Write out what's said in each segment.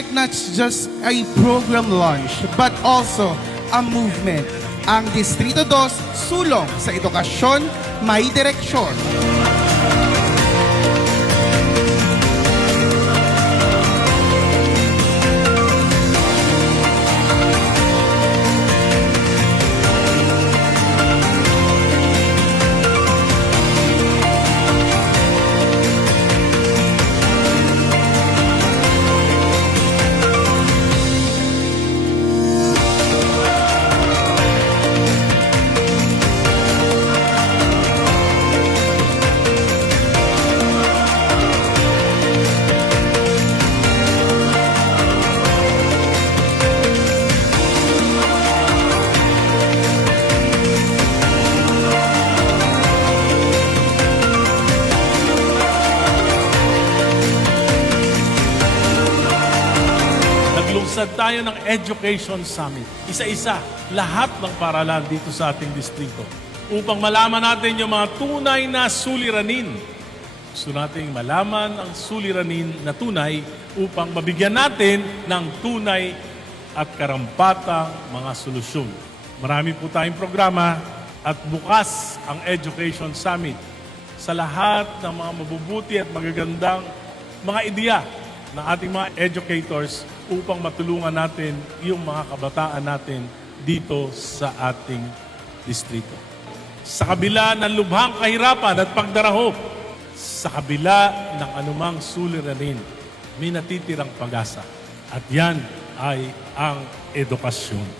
start not just a program launch, but also a movement. Ang Distrito 2, sulong sa edukasyon, may direksyon. Naglunsad tayo ng Education Summit. Isa-isa, lahat ng paralan dito sa ating distrito. Upang malaman natin yung mga tunay na suliranin. Gusto nating malaman ang suliranin na tunay upang mabigyan natin ng tunay at karampatang mga solusyon. Marami po tayong programa at bukas ang Education Summit sa lahat ng mga mabubuti at magagandang mga ideya ng ating mga educators upang matulungan natin yung mga kabataan natin dito sa ating distrito. Sa kabila ng lubhang kahirapan at pagdaraho, sa kabila ng anumang suliranin, may natitirang pag-asa. At yan ay ang edukasyon.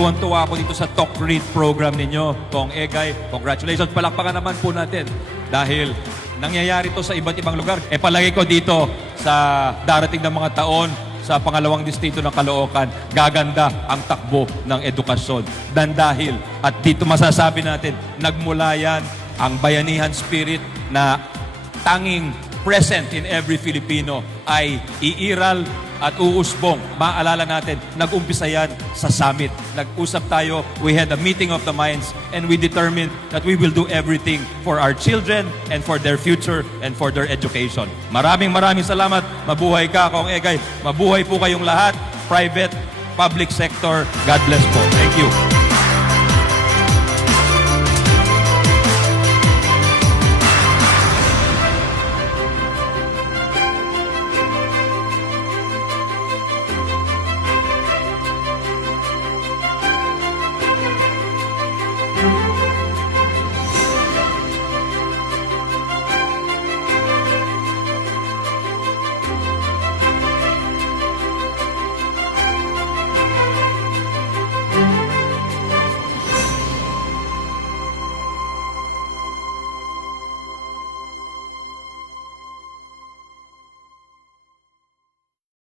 Tuwan-tuwa ako dito sa Talk Read program ninyo. Kong Egay, congratulations. Palakpakan naman po natin. Dahil nangyayari to sa iba't ibang lugar. Palagi ko dito sa darating ng mga taon sa pangalawang distrito ng Caloocan, gaganda ang takbo ng edukasyon. Dan dahil, at dito masasabi natin, nagmula yan ang bayanihan spirit na tanging present in every Filipino ay iiral at uusbong. Maalala natin, nag-umpisa yan sa summit. Nag-usap tayo, we had a meeting of the minds, and we determined that we will do everything for our children and for their future and for their education. Maraming salamat. Mabuhay ka, Kong Egay. Mabuhay po kayong lahat. Private, public sector. God bless po. Thank you.